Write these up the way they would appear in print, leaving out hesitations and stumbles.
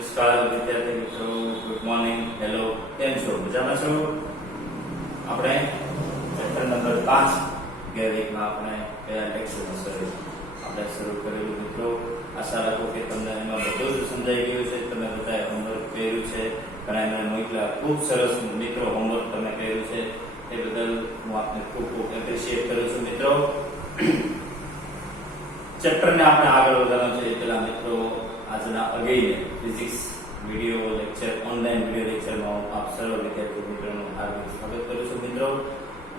નમસ્કાર વિદ્યાર્થી મિત્રો, ગુડ મોર્નિંગ, હેલો, કેમ છો? મજામાં છો? આપણે ચેપ્ટર નંબર 5 ગયા વીકમાં આપણે કયા લેક્ચર આપણે શરૂ કરેલું મિત્રો. આશા રાખો કે તમને એમાં બધું જ સમજાઈ ગયું છે. તમે બધાએ હોમવર્ક કર્યું છે, ઘણા એમને મોકલા. ખૂબ સરસ મિત્રો હોમવર્ક તમે કર્યું છે, એ બદલ હું આપને ખૂબ ખૂબ એપ્રિશિએટ કરું છું મિત્રો. ચેપ્ટરને આપણે આગળ વધારવાનું છે એ પહેલા મિત્રો આજના again physics video lecture online video લેક્ચરમાં આપ સર્વ વિદ્યાર્થી મિત્રોનું હાર્દિક સ્વાગત કરું છું મિત્રો.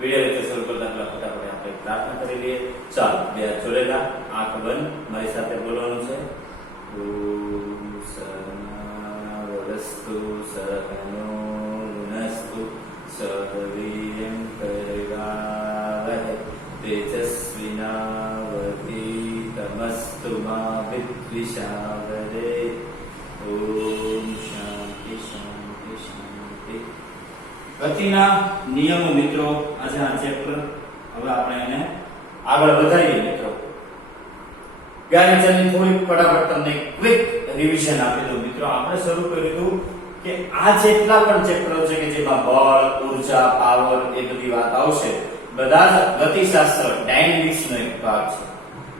વિડિયો લેક્ચર શરૂ કરતા પહેલા ફટાફટ આપણે પ્રાર્થના કરી લઈએ. ચાલો, બે હાથ જોડેલા, આંખ બંધ, મારી સાથે બોલવાનું છે. ઓમ સહનાવવતુ સહનો ભુનસ્તુ સહવીર્યં કરવાવહૈ તેજસ્વિનાવધીતમસ્તુ મા વિદ્વિષાવહૈ. ઓમ શાંતિ શાંતિ શાંતિ. ગતિના નિયમો મિત્રો, આજે આ ચેપ્ટર હવે આપણે એને આગળ વધારીએ મિત્રો. ગયા લેક્ચરની થોડી ફટાફટ તમને ક્વિક રિવિઝન આપી દઉં મિત્રો. આપણે શરૂ કર્યું હતું કે આ જેટલા પણ ચેપ્ટરો છે કે જેમાં બળ, ઊર્જા, પાવર એ બધી વાત આવશે, બધા જ ગતિશાસ્ત્ર ડાયનેમિક્સ નો એક ભાગ છે.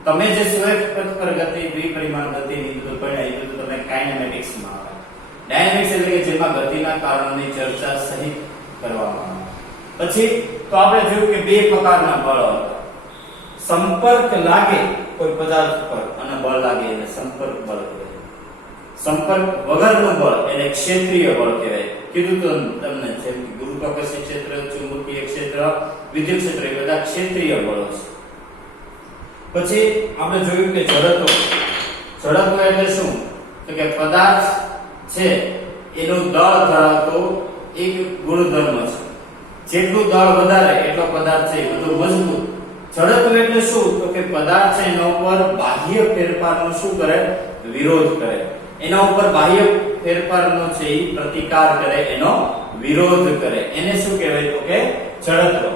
તમે જે સ્વયં પથ પર ગતિ, દ્વિપરિમાણ ગતિ ની બધું ભણ્યા એ બધું તમે કાઇનેમેટિક્સ માં આવે. ડાયનેમિક્સ એટલે કે જેમાં ગતિના કારણોની ચર્ચા સહિત કરવામાં આવે. પછી તો આપણે જોયું કે બે પ્રકારના બળ હતા. સંપર્ક લાગે કોઈ પદાર્થ પર અને બળ લાગે એને સંપર્ક બળ કહેવાય. સંપર્ક વગરનું બળ એને ક્ષેત્રીય બળ કહેવાય. કીધું તો તમને, જેમ કે ગુરુત્વાકર્ષણ ક્ષેત્ર, ચુંબકીય ક્ષેત્ર, વિદ્યુત ક્ષેત્ર એ બધા ક્ષેત્રીય બળો છે. પછી આપણે જોયું કે જડત્વ. જડત્વ એટલે શું? તો કે પદાર્થ છે એનું દળ ધરાવતો એક ગુણધર્મ છે. જેટલું દળ વધારે એટલો પદાર્થ છે વધુ મજબૂત. જડત્વ એટલે શું? તો કે પદાર્થ છે એના ઉપર બાહ્ય ફેરફારનો શું કરે? વિરોધ કરે. એના ઉપર બાહ્ય ફેરફારનો છે એ પ્રતિકાર કરે, એનો વિરોધ કરે. એને શું કહેવાય? તો કે જડત્વ.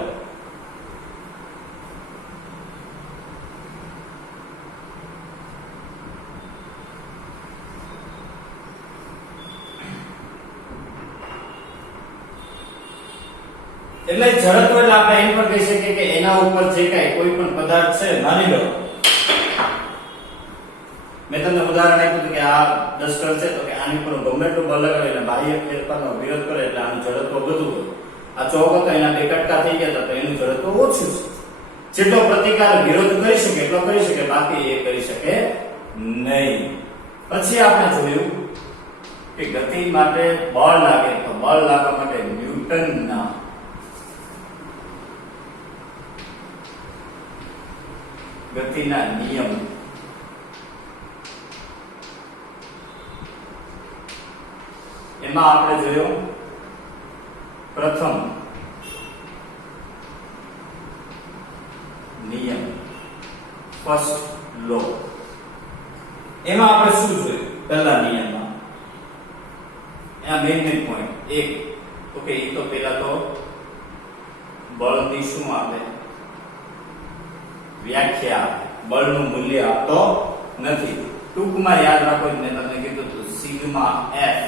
એટલે જડત્વ એટલે આપણે એમ પણ કહી શકીએ કે એના ઉપર જે કાંઈ કોઈ પણ પદાર્થ છે, માની લો મેં તમને ઉદાહરણ આપ્યું હતું કે આ ડસ્ટર છે, તો કે આની ઉપર ગમે એટલું બળ લગાવે એટલે બાહ્ય ફેરફારનો વિરોધ કરે એટલે આનું જડત્વ વધુ હોય. આ ચોક હતો એના બે કટકા થઈ ગયા હતા તો એનું જડત્વ ઓછું છે. જેટલો પ્રતિકાર વિરોધ કરી શકે એટલો કરી શકે, બાકી એ કરી શકે નહીં. પછી આપણે જોયું કે ગતિ માટે બળ લાગે તો બળ લાગવા માટે ન્યૂટનના ગતિના નિયમ. એમાં આપણે જોયો પ્રથમ નિયમ, ફર્સ્ટ લો. એમાં આપણે શું જોયું? પહેલા નિયમમાં એના મેઇન પોઈન્ટ એક તો કે એ તો પહેલા તો બળની શું આપે? વ્યાખ્યા. બળનું મૂલ્ય આપતો નથી. ટૂંકમાં યાદ રાખો, મેં તમને કીધું હતું સિગ્મા એફ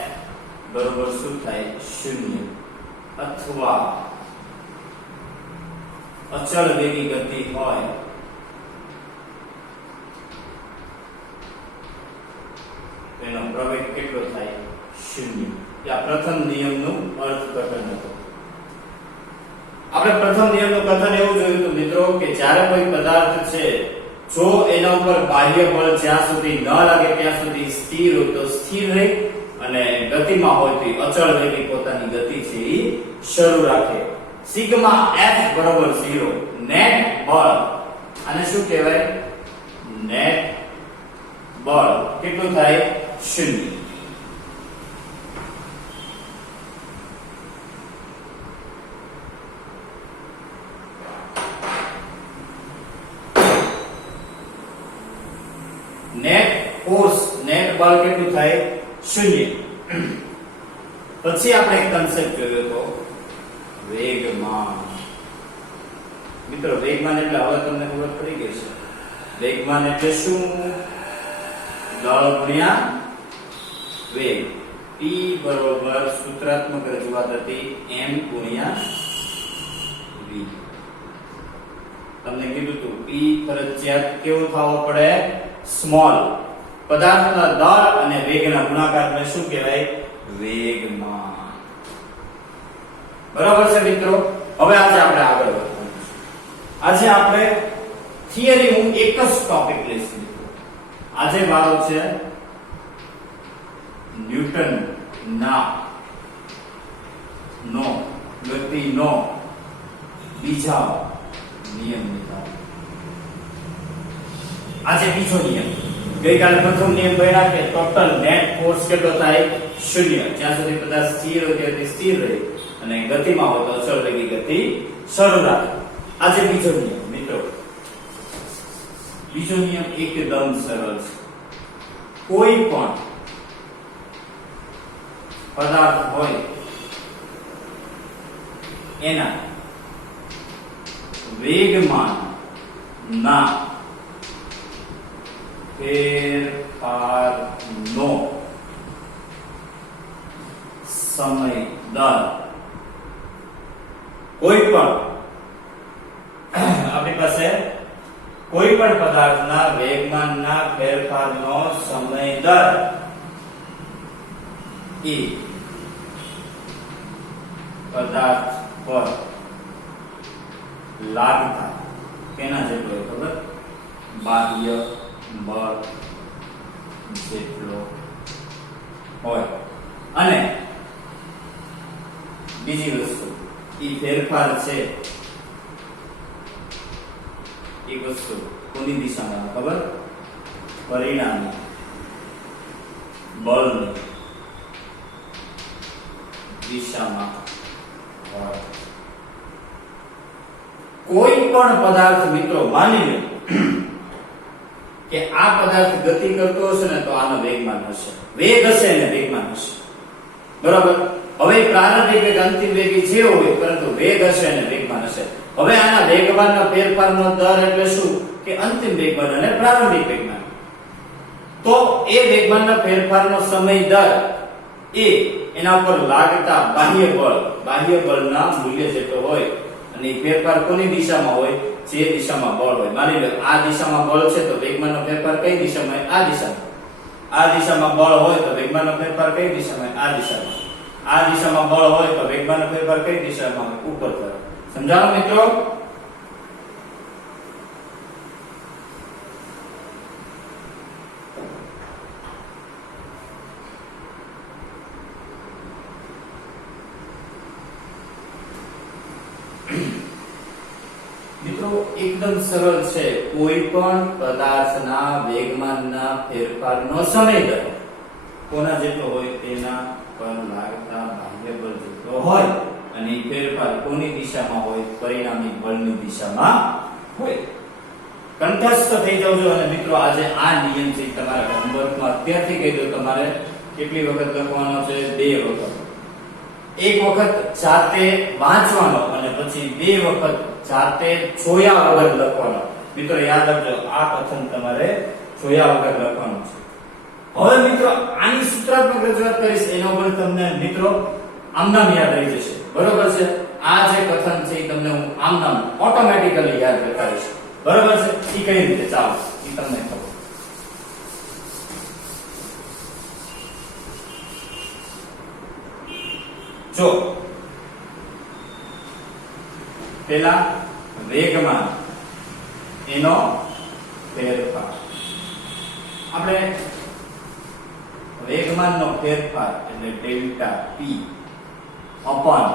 બરોબર શું થાય? 0. અથવા અચળ વેગી ગતિ હોય એનો પ્રવેગ કેટલો થાય? 0. આ પ્રથમ નિયમનું અર્થઘટન હતું. આપણે પ્રથમ નિયમનું કથન એવું જોયું હતું મિત્રો કે જ્યારે કોઈ પદાર્થ છે, જો એના ઉપર બાહ્ય બળ જ્યાં સુધી ન લાગે ત્યાં સુધી સ્થિર હોય તો સ્થિર રહે, અને ગતિમાં હોય તો અચળ વેગી પોતાની ગતિ છે એ શરૂ રાખે. સિગ્મા એફ બરાબર 0. નેટ બળ, આને શું કહેવાય? નેટ બળ કેટલું થાય? 0. નેટ ફોર્સ, નેટ બળ કેટલું થાય? 0. પછી આપણે એક કન્સેપ્ટ જોયો તો વેગમાન. મિત્રો વેગમાન એટલે હવે તમને ખબર પડી ગઈ છે. વેગમાન એટલે શું? દળ ગુણ્યા વેગ. p બરોબર સૂત્રાત્મક રજૂઆત હતી m ગુણ્યા v. તમને કીધું હતું p ફરજિયાત કેવો થવો પડે? સ્મોલ. પદાર્થના દળ અને વેગના ગુણાકારને શું કહેવાય? વેગમાન. બરાબર છે મિત્રો? હવે આજે આપણે આગળ વધવાનું છે. આજે આપણે થિયરી હું એક જ ટોપિક લઈશ મિત્રો. આજે વારો છે ન્યૂટન ના ગતિનો બીજા નિયમ લીધા. આજે બીજો નિયમ. ગઈકાલે પ્રથમ નિયમ ભણ્યા કે ટોટલ નેટ ફોર્સ કેટલો થાય? 0. જ્યાં સુધી પદાર્થ સ્થિર હોય ત્યાં સુધી સ્થિર રહે અને ગતિમાં હોય તો અચળ વેગી ગતિ શરૂ રાખે. આજે બીજો નિયમ મિત્રો. બીજો નિયમ એકદમ સરળ છે. કોઈ પણ પદાર્થ હોય એના વેગમાન ના ફેરફારનો સમય દર કોઈ પણ આપણી પાસે કોઈ પણ પદાર્થના વેગમાનના ફેરફારનો સમય દર એ પદાર્થ પર લાગતા કેના જેટલો હોય ખબર? બાહ્ય બળ જેટલો હોય. અને બીજી વસ્તુ એ ફેરફાર છે એ વસ્તુ કોની દિશામાં ખબર? પરિણામી બળની દિશામાં હોય. કોઈ પણ પદાર્થ મિત્રો માની લો કે આ પદાર્થ ગતિ કરતો હશે ને તો આનો વેગમાન હશે. વેગ હશે ને વેગમાન હશે. બરાબર? હવે પ્રારંભિક વેગ અંતિમ વેગ જે હોય પરંતુ વેગ હશે ને વેગમાન હશે. હવે આના વેગમાનના ફેરફારનો દર એટલે શું? કે અંતિમ વેગમાન અને પ્રારંભિક વેગમાન. તો એ વેગમાનના ફેરફારનો સમય દર એ એના ઉપર લાગતા બાહ્ય બળના મૂલ્ય જેટલો હોય. અને ફેરફાર કોની દિશામાં હોય? જે દિશામાં બળ હોય. માની લો આ દિશામાં બળ છે તો વેગમાનનો ફેરફાર કઈ દિશામાં હોય? આ દિશામાં. આ દિશામાં બળ હોય તો વેગમાનનો ફેરફાર કઈ દિશામાં હોય? આ દિશામાં. આ દિશામાં બળ હોય તો વેગમાનનો ફેરફાર કઈ દિશામાં હોય? ઉપર તરફ. સમજાણો મિત્રો? મિત્રો એકદમ સરળ છે. કોઈ પણ પદાર્થના વેગમાનના ફેરફારનો સમય દર કોના જેટલો હોય? તેના પર લાગતા બાહ્ય બળ જેટલો હોય. અને ફેરફાર કોની દિશામાં હોય? પરિણામી બળની દિશામાં હોય. કંઠસ્થ થઈ જાવજો. અને મિત્રો આજે આ નિયમ છે તમારા હોમવર્કમાં અત્યારથી કહી દો. તમારે કેટલી વખત લખવાનો છે? 2 વખત. એક વખત જાતે વાંચવાનો અને પછી 2 વખત જાતે જોયા વગર લખવાનો. મિત્રો યાદ રાખજો આ કથન તમારે જોયા વગર લખવાનું છે. હવે મિત્રો આની સૂત્રાત્મક રજૂઆત કરીશ એનો પણ તમને મિત્રો આમનામ યાદ રહી જશે. બરોબર છે? આ જે કથન છે એ તમને હું આમનામ ઓટોમેટિકલી યાદ રખાવીશ. બરોબર છે? એ કઈ રીતે ચાલો એ તમને ખબર. જો પેલા વેગમાન એનો ફેરફાર. આપણે વેગમાનનો ફેરફાર એટલે delta p upon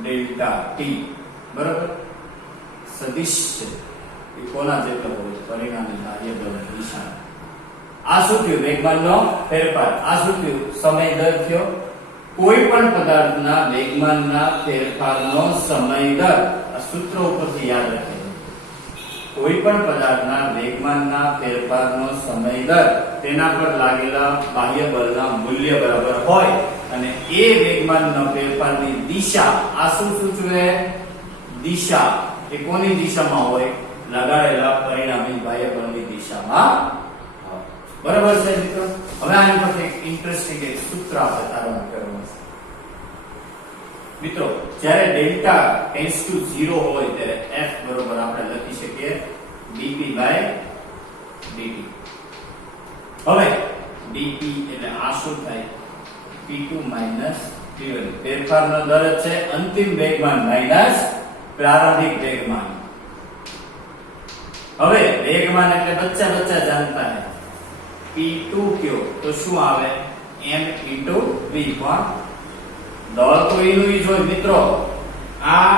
delta t બરાબર સદિશ છે. એ કોના જેટલો હોય? પરિણામી બાહ્ય બળની દિશા. આ શું થયું? વેગમાનનો ફેરફાર. આ શું થયું? સમય દર થયો. કોઈ પણ પદાર્થના વેગમાનના ફેરફારનો સમય દર. આ સૂત્ર ઉપરથી યાદ રાખજો. કોઈ પણ પદાર્થના વેગમાનના ફેરફારનો સમય દર તેના પર લાગેલા બાહ્ય બળના મૂલ્ય બરાબર હોય. અને એ વેગમાનના ફેરફારની દિશા આ શું સૂચવે? દિશા એ કોની દિશામાં હોય? લગાડેલા પરિણામી બાહ્ય બળની દિશામાં. બરાબર છે મિત્રો? હવે આની પરથી એક ઇન્ટરેસ્ટિંગ એક સૂત્ર આપણે તારણ કરવાનું છે મિત્રો. જ્યારે ડેલ્ટા ટેન્ડ્સ ટુ 0 હોય ત્યારે f બરોબર આપણે લખી શકીએ dp બાય dt. હવે dp એટલે આ શું થાય p2 p1. ફેરફારનો દર છે અંતિમ વેગમાન માઈનસ પ્રારંભિક વેગમાન. હવે વેગમાન એટલે બચ્ચા જાણતા હે p2 કયો તો શું આવે m v. પણ દળ તો એનું જ હોય મિત્રો. આ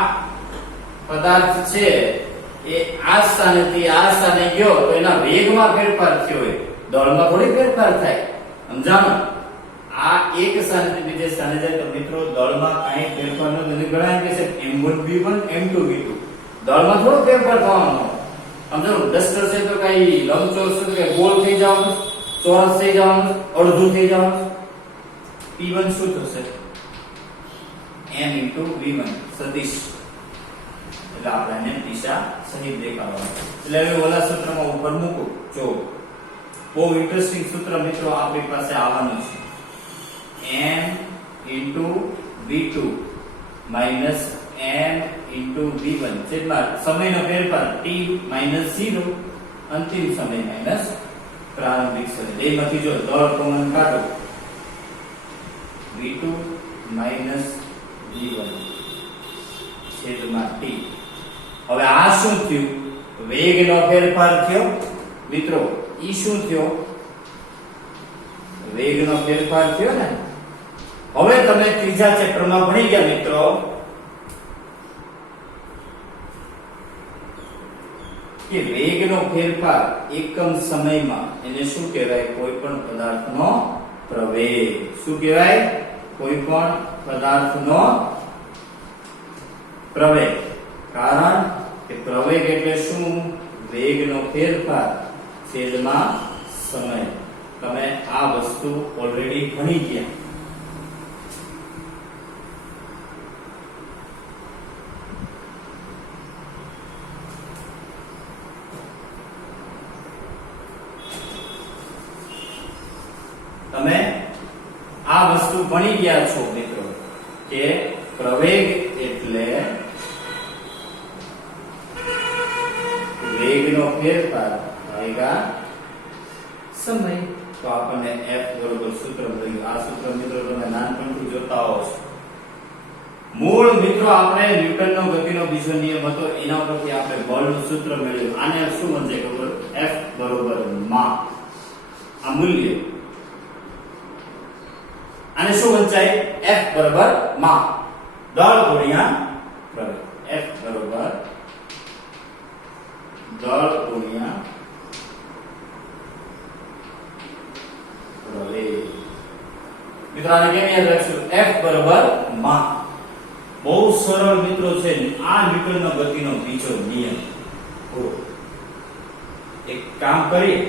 પદાર્થ છે એ આ સ્થાનેથી આ સ્થાને ગયો તો એના વેગમાં ફેરફાર થયો હોય, દળમાં થોડી ફેરફાર થાય. સમજાણો? આ એક સ્થાનેથી બીજે સ્થાને જાય તો મિત્રો દળમાં કાંઈ ફેરફાર ન થાય. ઘણા કહે છે m1 v1 m2 v2. દળમાં થોડો ફેરફાર થવાનો. સમજો ડસ્ટર છે તો કઈ લંબચોરસ છે તો કઈ ગોળ થઈ જવાનું, ચોરસ થઈ જવાનું, અડધું થઈ જવાનું. p1 શું થશે m v1 સદિશ. એટલે આપણે એને દિશા સહિત દેખાડવાનું. એટલે હવે ઓલા સૂત્રમાં ઉપર મૂકો. જો બહુ ઇન્ટરેસ્ટિંગ સૂત્ર મિત્રો આપણી પાસે આવવાનું છે. m v2 minus m v1 જેમાં સમયનો ફેરફાર t - 0 અંતિમ સમય માઈનસ પ્રારંભિક સમય. બેમાંથી જો દળ કોમન કાઢો v2 v1 છેદમાં t. હવે આ શું થયું? વેગનો ફેરફાર થયો મિત્રો. ઈ શું થયો? વેગનો ફેરફાર થયો ને. હવે તમે ત્રીજા ચેપ્ટરમાં ભણી ગયા મિત્રો કે વેગનો ફેરફાર એકમ સમયમાં એને શું કહેવાય? કોઈ પણ પદાર્થનો પ્રવેગ. શું કહેવાય? કોઈ પણ પદાર્થનો પ્રવેગ. કારણ કે પ્રવેગ એટલે શું? વેગનો ફેરફાર છેદમાં સમય. તમે આ વસ્તુ ઓલરેડી ભણી ગયા. તમે આ વસ્તુ ભણી ગયા છો મિત્રો કે પ્રવેગ એટલે વેગનો ફેરફાર ભાગ્યા સમય. તો આપણને f બરોબર સૂત્ર મળ્યું. આ સૂત્ર મિત્રો તમે નાનપણથી જોતા આવો છો. મૂળ મિત્રો આપણે ન્યૂટનનો ગતિનો બીજો નિયમ હતો એના પરથી આપણે બળનું સૂત્ર મેળવ્યું. આને શું બનશે ખબર? f બરોબર માં આ મૂલ્ય. આને શું વંચાય? f બરોબર માં દળ ગુણ્યા પ્રવેગ. f બરોબર દળ ગુણ્યા પ્રવેગ. મિત્રો આને કેમ યાદ રાખશું? f બરોબર માં. બહુ સરળ મિત્રો છે. આ ન્યૂટનનો ગતિનો બીજો નિયમ. એક કામ કરીએ.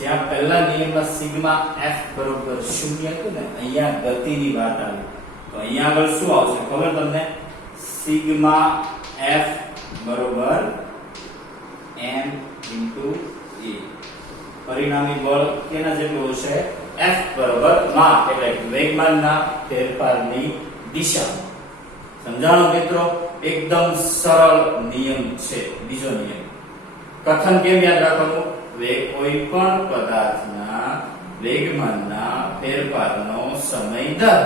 જ્યાં પહેલા નિયમમાં સિગ્મા f બરોબર 0 હતું ને, અહીંયા ગતિની વાત આવી તો અહીંયા આગળ શું આવશે ખબર તમને? સિગ્મા f બરોબર m a. પરિણામી બળ કેના જેટલું હશે? f બરોબર માં એટલે વેગમાનના ફેરફારની દિશા. સમજાણો મિત્રો? એકદમ સરળ નિયમ છે. બીજો નિયમ કથન કેમ યાદ રાખવાનું? કોઈ પણ પદાર્થના વેગમાનના ફેરફારનો સમય દર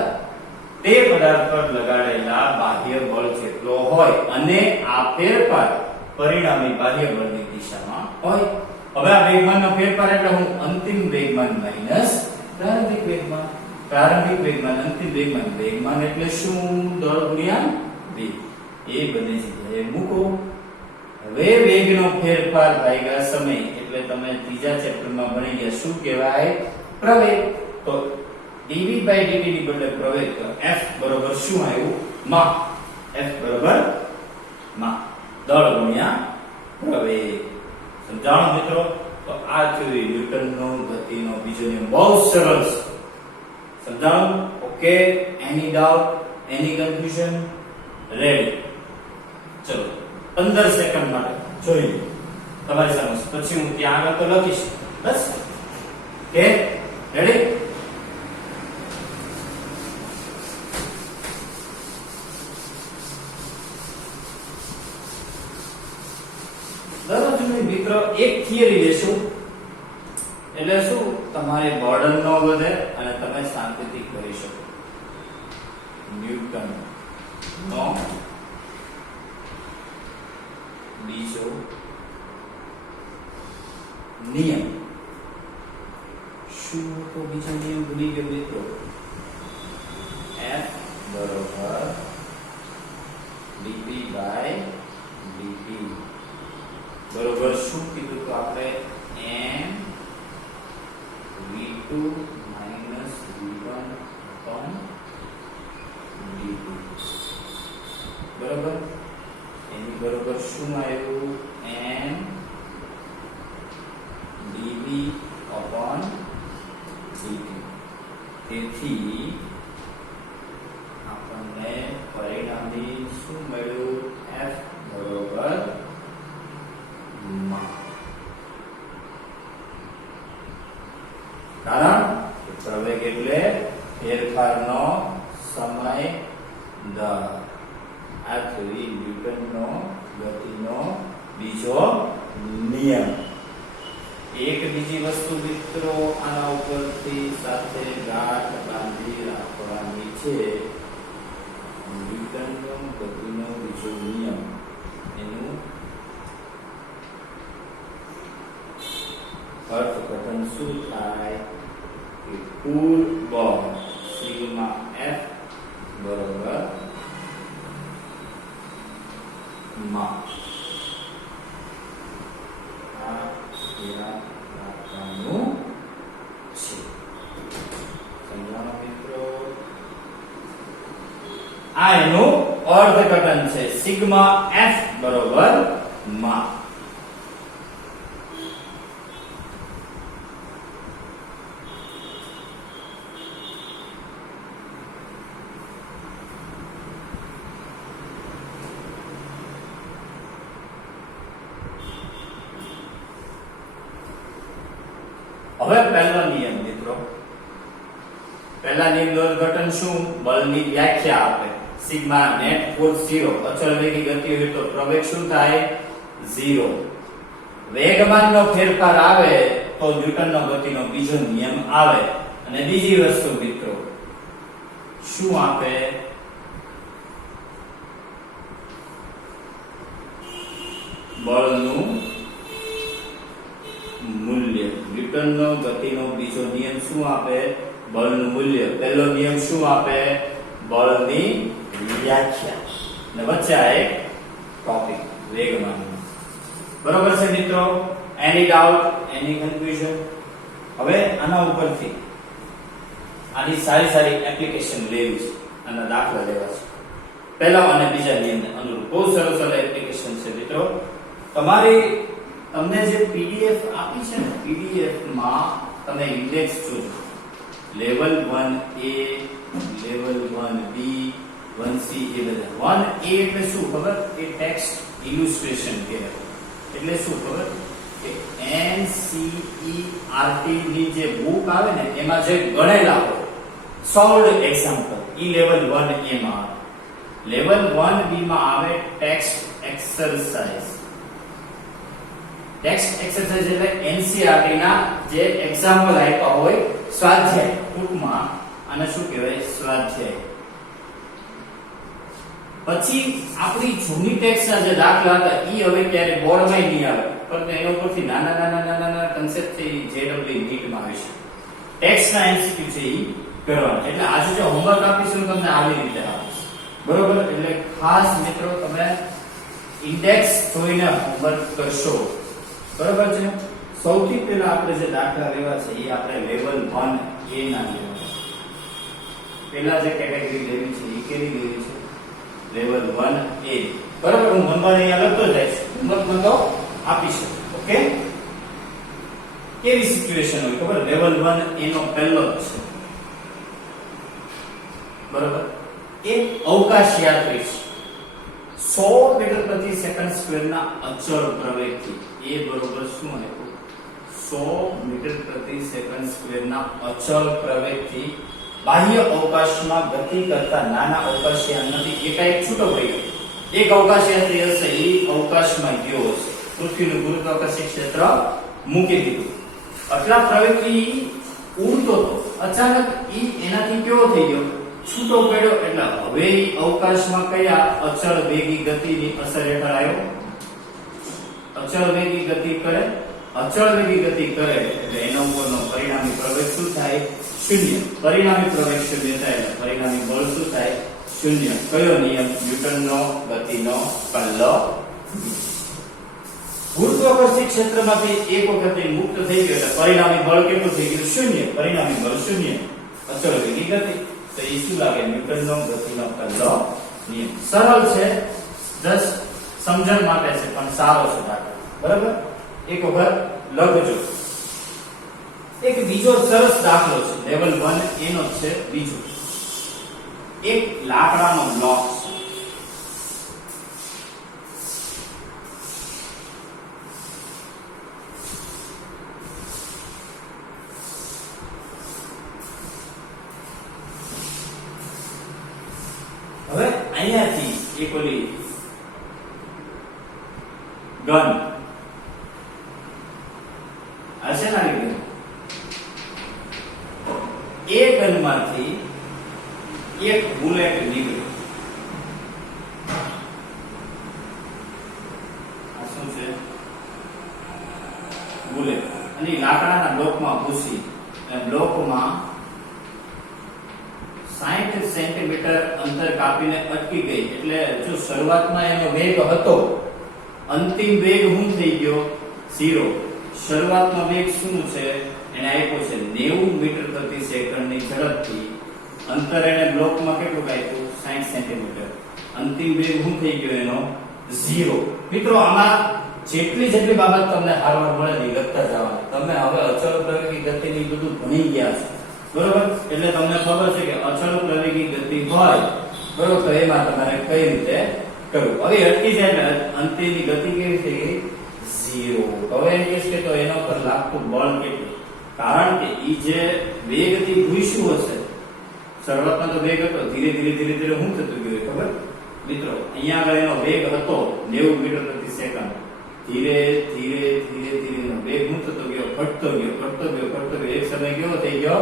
તે પદાર્થ પર લગાડેલા બાહ્ય બળ જેટલો હોય અને આ ફેરફાર પરિણામી બાહ્ય બળની દિશામાં હોય. હવે આ વેગમાનનો ફેરફાર એટલે હું અંતિમ વેગમાન માઈનસ પ્રારંભિક વેગમાન. પ્રારંભિક વેગમાન અંતિમ વેગમાન. વેગમાન એટલે શું? દળ ગુણ્યા વેગ. એ બને છે મૂકો. હવે વેગનો ફેરફાર ભાગ્યા સમય એટલે તમે ત્રીજા ચેપ્ટરમાં ભણી ગયા શું કહેવાય? પ્રવેગ. તો dv dt ની બદલે પ્રવેગ તો f બરોબર શું આવ્યું? માં. f બરોબર માં દળ ગુણ્યા પ્રવેગ. સમજાણો મિત્રો? તો આ થયું ન્યૂટનનો ગતિનો બીજો નિયમ. બહુ સરળ છે. સમજાણો? Okay. Any doubt? Any confusion? Ready? ચલો 15 સેકન્ડ માટે જોઈ તમારી સામે. પછી હું ત્યાં આગળ તો લખીશ બસ. Okay ready? દરરોજ મિત્રો એક થિયરી લેશું એટલે શું તમારે બર્ડન ન વધે અને તમે શાંતિથી કરી શકો. ન્યૂટન નો બીજો નિયમ. શું તો બીજો નિયમ ભૂલી ગયો મિત્રો? F બરોબર dp બાય dt બરોબર શું કીધું તો આપણે m v2 v1 upon dt બરોબર. એની બરોબર શું આવ્યું? m dv upon dt. તેથી આપણને પરિણામી શું મળ્યું? F બરોબર માં. કારણ પ્રવેગ એટલે ફેરફારનો સમય દર. આ થયો ન્યૂટનનો ગતિનો બીજો નિયમ. એક બીજી વસ્તુ મિત્રો આના ઉપરથી સાથે ગાંઠ બાંધી રાખવાની છે. ન્યૂટનનો ગતિનો બીજો નિયમ એનું અર્થઘટન શું થાય કે કુલ બળ સિગ્મા F બરોબર માં. આ યાદ રાખવાનું છે. સમજાણો મિત્રો? આ એનું અર્થઘટન છે. સિગ્મા F બરોબર માં. હવે પહેલો નિયમ મિત્રો. પહેલા નિયમનું અર્થઘટન શું? બળની વ્યાખ્યા આપે. Sigma net force 0. અચળ વેગી ગતિ હોય તો પ્રવેગ શું થાય? 0. વેગમાનનો ફેરફાર આવે તો ન્યૂટનનો ગતિનો બીજો નિયમ આવે. અને બીજી વસ્તુ મિત્રો શું આપે? બળનું મૂલ્ય. ન્યૂટનનો ગતિનો બીજો નિયમ શું આપે? બળનું મૂલ્ય. પહેલો નિયમ શું આપે? બળની વ્યાખ્યા. અને વચ્ચે આ એક ટોપિક વેગમાન. બરોબર છે મિત્રો? એની ડાઉટ, એની કન્ફ્યુઝન? હવે આના ઉપરથી આની સારી સારી એપ્લિકેશન લેવી છે. આના દાખલા લેવા છે. પહેલા અને બીજા નિયમને અનુરૂપ બહુ સરસ સરસ એપ્લિકેશન છે મિત્રો. તમને જે પીડીએફ આપી છે ને, પીડીએફ માં તમે ઇન્ડેક્સ જોજો. Level 1A, level 1B, 1C એ બધા. 1A એટલે શું ખબર? એ ટેક્સ્ટ ઇલુસ્ટ્રેશન કહેવાય. એટલે શું ખબર? કે NCERT ની જે બુક આવે ને એમાં જે ગણેલા હોય સોલ્વડ એક્ઝામ્પલ, ઈ લેવલ 1A માં આવે. લેવલ 1B માં આવે ટેક્સ્ટ એક્સરસાઇઝ. ટેક્સ્ટ એક્સરસાઇઝ એટલે NCERT ના જે એક્ઝામ્પલ આપ્યા હોય, સ્વાધ્યાય ટૂંકમાં આને શું કહેવાય? સ્વાધ્યાય. પછી આપણી જૂની ટેક્સ્ટના જે દાખલા હતા ઈ હવે ક્યારે બોર્ડમાં નહીં આવે, પણ એનો પરથી નાના નાના નાના નાના કન્સેપ્ટ છે JEE નીટમાં આવે છે. ટેક્સ્ટના MCQ છે ઈ કરવાના. એટલે આજે જો હોમવર્ક આપીશું તમને આવી રીતે આપીશ. બરોબર? એટલે ખાસ મિત્રો તમે ઇન્ડેક્સ જોઈને હોમવર્ક કરશો. બરોબર છે? સૌથી પહેલા આપણે જે દાખલા લેવા છે એ આપણે લેવલ 1A ના લેવા છે. પહેલા જે કેટેગરી લેવી છે એ કેવી લેવી છે? Level 1A. બરોબર? હું નંબર અહીંયા લખતો જઈશ. નંબર તો આપી શકું. ઓકે? કેવી સિચ્યુએશન હોય ખબર? લેવલ 1A નો પહેલો જ છે. બરોબર? એક અવકાશ યાત્રી 100 મીટર પ્રતિ સેકન્ડ સ્ક્વેર ના અચળ પ્રવેગથી એ બરોબર શું આપ્યું? 100 100 મીટર પ્રતિ સેકન્ડ સ્ક્વેરના અચળ પ્રવેગથી બાહ્ય અવકાશમાં ગતિ કરતા નાના અવકાશયાનમાંથી એકાએક છૂટો પડી ગયો. એક અવકાશયાત્રી હશે એ અવકાશમાં ગયો હશે, પૃથ્વીનું ગુરુત્વાકર્ષણ ક્ષેત્ર મૂકી દીધું, આટલા પ્રવેગથી ઉડતો હતો, અચાનક એનાથી કેવો થઈ ગયો, છૂટો પડ્યો. એટલે હવે અવકાશમાં કયા અચળ વેગી ગતિની અસર હેઠળ આવ્યો? અચળ વેગી ગતિ કરે, અચળ વેગી ગતિ કરે એટલે એના ઉપરનો પરિણામી પ્રવેગ શું થાય? શૂન્ય. પરિણામી પ્રવેગ શૂન્ય થાય એટલે પરિણામી બળ શું થાય? શૂન્ય. કયો નિયમ? ન્યૂટનનો ગતિનો પહેલો. ગુરુત્વાકર્ષણ ક્ષેત્રમાંથી એક વખત મુક્ત થઈ ગયો એટલે પરિણામી બળ કેટલું થઈ ગયું? શૂન્ય. પરિણામી બળ શૂન્ય. અચળ વેગી ગતિ. તો એ શું લાગે? ન્યૂટનનો ગતિનો પહેલો નિયમ. સરળ છે, જસ્ટ સમજણ માટે છે, પણ સારો છે દાખલો. બરાબર? એક વખત લખજો. એક બીજો સરસ દાખલો છે, લેવલ 1 એનો છે બીજો. એક લાકડાનો બ્લોક છે. હવે અહીંયાથી એક ઓલી ગન હશે ને, એ ગનમાંથી એક બુલેટ નીકળ્યો. આ શું છે? બુલેટ. અને લાકડાના બ્લોકમાં ઘૂસી બ્લોકમાં 60 સેન્ટીમીટર અંતર કાપીને અટકી ગઈ. એટલે જો શરૂઆતમાં એનો વેગ હતો, અંતિમ વેગ શું થઈ ગયો? 0. શરૂઆતનો વેગ શું છે? એને આપ્યો છે 90 મીટર પ્રતિ સેકન્ડની ઝડપથી. અંતર એને બ્લોકમાં કેટલું આપ્યું? 60 સેન્ટીમીટર. અંતિમ વેગ શું થઈ ગયો એનો? 0. મિત્રો આમાં જેટલી બાબત તમને હારવાર મળે એ લખતા જવાની. તમે હવે અચળ પ્રવેગી ગતિની બધું ભણી ગયા છો, બરોબર? એટલે તમને ખબર છે કે અચળ પ્રવેગી ગતિ હોય, બરોબર, તો એમાં તમારે કઈ રીતે કરવું. હવે અટકી જાય એટલે અંતિમની ગતિ કેવી થઈ ગઈ? 0. હવે એમ કહેશે તો એના પર લાગતું બળ કેટલું? કારણ કે ઈ જે વેગથી ઘૂસ્યું હશે, શરૂઆતમાં તો વેગ હતો, ધીરે ધીરે શું થતું ગયું ખબર મિત્રો? અહીંયા આગળ એનો વેગ હતો 90 મીટર પ્રતિ સેકન્ડ. ધીરે ધીરે એનો વેગ શું થતો ગયો? ઘટતો ગયો. એક સમય કેવો થઈ ગયો?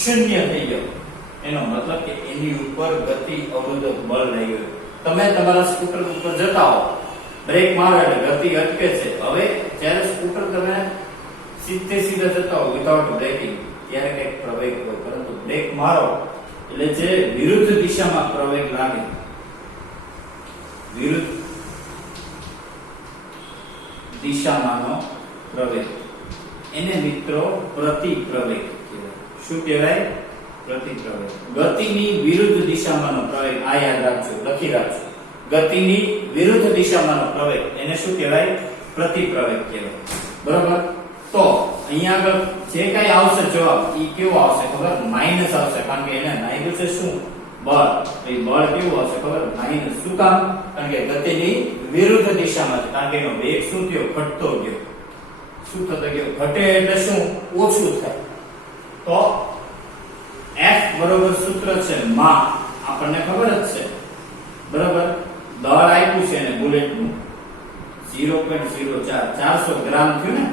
શૂન્ય થઈ ગયો. એનો મતલબ કે એની ઉપર ગતિ અવરોધક બળ લાગ્યું. તમે તમારા સ્કૂટર ઉપર જતા હો, બ્રેક મારો એટલે ગતિ અટકે છે. હવે જ્યારે સ્કૂટર તમે સીધા જતા હો વિધાઉટ બ્રેકિંગ, ત્યારે કઈક પ્રવેગ હોય, પરંતુ બ્રેક મારો એટલે જે વિરુદ્ધ દિશામાં પ્રવેગ લાગે, વિરુદ્ધ દિશામાંનો પ્રવેગ, એને મિત્રો પ્રતિપ્રવેગ કહેવાય. શું કહેવાય? પ્રતિપ્રવેગ. ગતિની વિરુદ્ધ દિશામાંનો પ્રવેગ. આ યાદ રાખજો, લખી રાખજો. ગતિની વિરુદ્ધ દિશામાંનો પ્રવેગ એને શું કહેવાય? પ્રતિપ્રવેગ કહેવાય. બરોબર? તો અહીંયા આગળ જે કઈ આવશે જવાબ ઈ કેવો આવશે ખબર? માઈનસ આવશે. કારણ કે એને લાગ્યું છે શું? બળ. એ બળ કેવું આવશે ખબર? માઈનસ. શું કામ? કારણ કે ગતિની વિરુદ્ધ દિશામાં છે. કારણ કે એનો વેગ શું થયો? ઘટતો ગયો. શું થતો ગયો? ઘટે એટલે શું? ઓછું થાય. તો F બરોબર સૂત્ર છે માં, આપણને ખબર જ છે, બરોબર? દળ આપ્યું છે એને બુલેટનું 0.04, 400 ગ્રામ થયું ને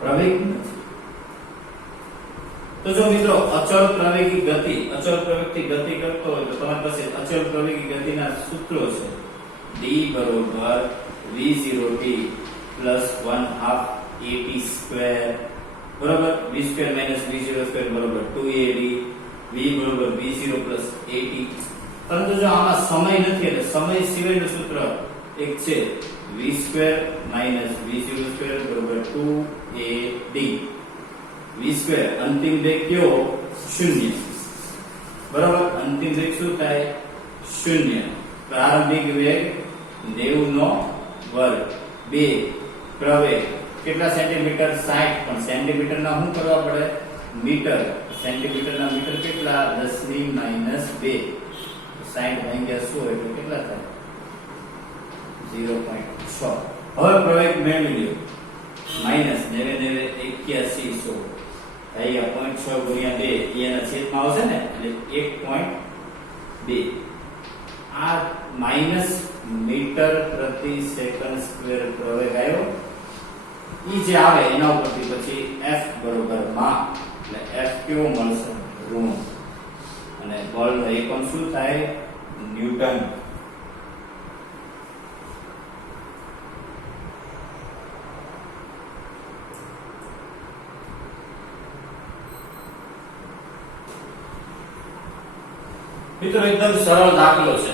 પ્રવેગ. તો જો મિત્રો અચળ પ્રવેગી ગતિ, અચળ પ્રવેગથી ગતિ કરતો હોય તો તમારી પાસે અચળ પ્રવેગી ગતિના સૂત્રો છે. D બરોબર v0t plus 1/2 at², બરોબર? v² - v02 બરોબર 2ad, v બરોબર v0 plus at. પરંતુ જો આમાં સમય નથી એટલે સમય સિવાયનું સૂત્ર એક છે v² - v02 બરોબર 2ad. v² અંતિમ વેગ કયો? 0. બરોબર? અંતિમ વેગ શું થાય? 0. પ્રારંભિક વેગ 90 નો વર્ગ 2 પ્રવેગ કેટલા સેન્ટીમીટર? 60. પણ સેન્ટીમીટર ના શું કરવા પડે? મીટર. સેન્ટીમીટર ના મીટર કેટલા? 10⁻². 60 ભાગ્યા 100 એટલે કેટલા થાય? 0.6. હવે પ્રવેગ પ્રવેગ મેળવી લ્યો માઈનસ 9 81 100 ભાઈ આ 0.6 ગુણ્યા 2 એના છેદમાં આવશે ને એટલે 1.2 આ માઈનસ મીટર પ્રતિ સેકન્ડ સ્ક્વેર પ્રવેગ આવ્યો ઈ જે આવે એના ઉપરથી પછી F બરોબર માં એટલે F કેવો મળશે ઋણ અને બળનો એકમ શું થાય ન્યૂટન મિત્રો એકદમ સરળ દાખલો છે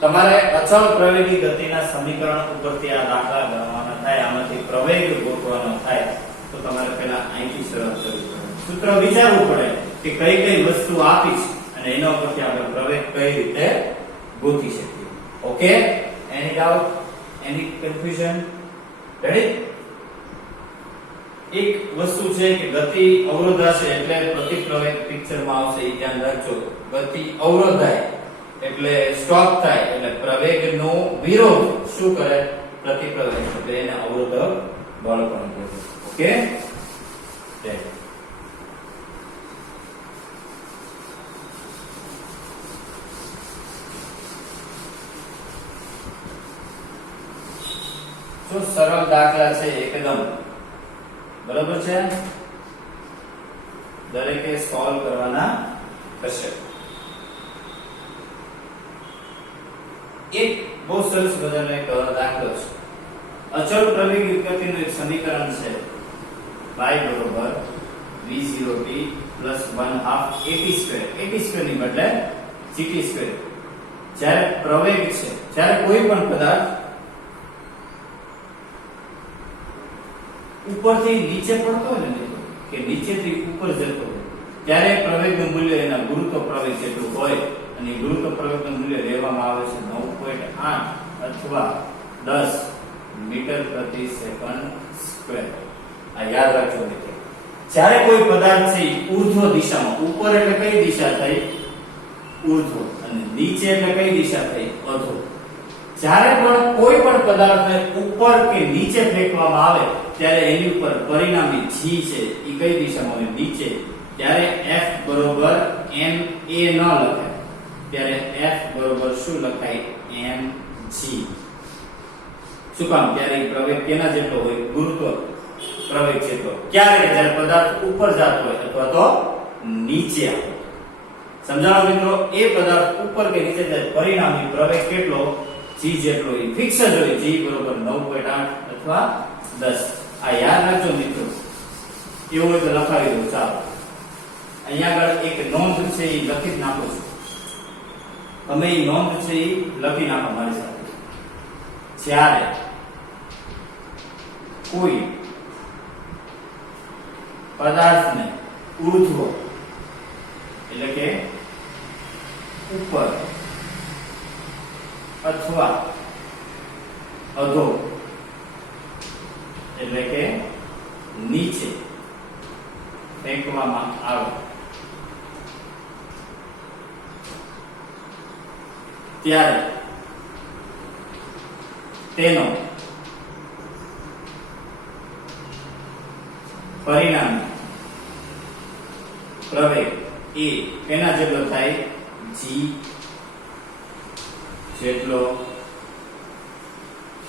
તમારે અચળ પ્રવેગી ગતિના સમીકરણ ઉપરથી આ દાખલા ગણવાના થાય આમાંથી પ્રવેગ ગોતવાનો થાય તો તમારે પહેલા અહીંથી શરૂઆત કરવી પડે સૂત્ર વિચારવું પડે કે કઈ કઈ વસ્તુ આપી છે અને એના ઉપરથી આપણે પ્રવેગ કઈ રીતે ગોતી શકીએ okay any doubt any confusion ready એક વસ્તુ છે કે ગતિ અવરોધાશે એટલે પ્રતિપ્રવેગ પિક્ચરમાં આવશે એ ધ્યાન રાખજો ગતિ અવરોધાય એટલે સ્ટોપ થાય એટલે પ્રવેગનો વિરોધ શું કરે પ્રતિપ્રવેગ એટલે એને અવરોધક બળ પણ કહે ઓકે જો સરળ દાખલા છે એકદમ બરાબર છે દરેકે સોલ્વ કરવાના થશે એક બહુ સરસ મજાનો એક દાખલો છે અચળ પ્રવેગી ગતિનું એક સમીકરણ છે y બરોબર v0t plus 1/2 at² ની બદલે gt². જ્યારે પ્રવેગ છે જ્યારે કોઈ પણ પદાર્થ ઉપરથી નીચે પડતો હોય ને કે નીચેથી ઉપર જતો હોય ત્યારે પ્રવેગનું મૂલ્ય એના ગુરુત્વ પ્રવેગ જેટલું હોય અને ગુરુત્વ પ્રવેગનું મૂલ્ય લેવામાં આવે છે 9.8 અથવા 10 મીટર પ્રતિ સેકન્ડ સ્ક્વેર. આ યાદ રાખજો મિત્રો. જ્યારે કોઈ પદાર્થ છે ઊર્ધ્વ દિશામાં, ઉપર એટલે કઈ દિશા થઈ ઊર્ધ્વ અને નીચે એટલે કઈ દિશા થઈ અધો. જ્યારે પણ કોઈ પણ પદાર્થને ઉપર કે નીચે ફેંકવામાં આવે ત્યારે એની ઉપર પરિણામી g છે એ કઈ દિશામાં હોય નીચે. ત્યારે f બરોબર ma ન લખાય ત્યારે f બરોબર શું લખાય mg. શું કામ? ત્યારે પ્રવેગ કેના જેટલો હોય ગુરુત્વ પ્રવેગ જેટલો. ક્યારે? જ્યારે પદાર્થ ઉપર જતો હોય અથવા તો નીચે આવે. સમજાણો મિત્રો? એ પદાર્થ ઉપર કે નીચે જાય પરિણામી પ્રવેગ કેટલો g જેટલો એ ફિક્સ જ હોય. g બરોબર 9.8 અથવા 10. આ યાદ રાખજો મિત્રો. એવું હોય તો લખાવી દો. ચાલો અહીંયા આગળ એક નોંધ છે એ લખી જ નાખો છો. તમે એ નોંધ છે એ લખી નાખો મારી સાથે. જ્યારે કોઈ પદાર્થને ઊર્ધ્વ એટલે કે ઉપર અથવા અધો એટલે કે નીચે ફેંકવામાં આવે ત્યારે તેનો પરિણામી પ્રવેગ એ કેના જેટલો થાય g જેટલો